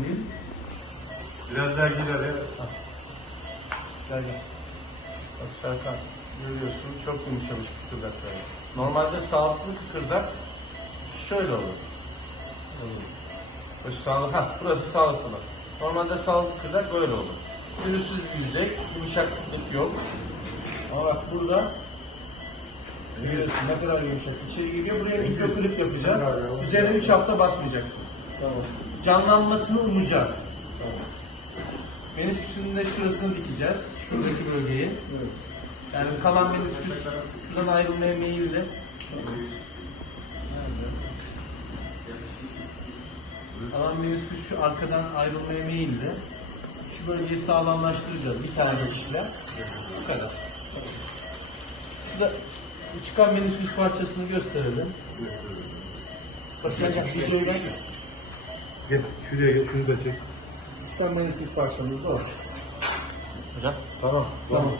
diyeyim. Biraz ya. Gel gel. Bak Serkan görüyorsun çok yumuşamış kıkırdakları. Normalde sağlıklı kıkırdak şöyle olur. Bu sağlık, ha, burası sağlıklı bak. Normalde sağlıklı kıkırdak böyle olur. Pürüzsüz bir yüzey, yumuşaklık yok. Ama bak burada ne kadar yumuşak. İçeri giriyor, buraya mikroklip yapacağız. Üzerine 3 hafta basmayacaksın. Tamam. Canlanmasını umacağız. Menisküsünün de şurasını dikeceğiz. Şuradaki bölgeyi. Evet. Yani kalan menisküs şuradan ayrılmaya meyilli. Kalan menisküs şu arkadan ayrılmaya meyilli. Şu bölgeyi sağlamlaştıracağız. Bir tane dikişle. Bu kadar. Şurada çıkan menisküs parçasını gösterelim. Bak gel gel. videoyu ver. Gel şuraya gel şunu da çek. Çıkan menisküs parçamız da o. Hocam. Tamam. Tamam.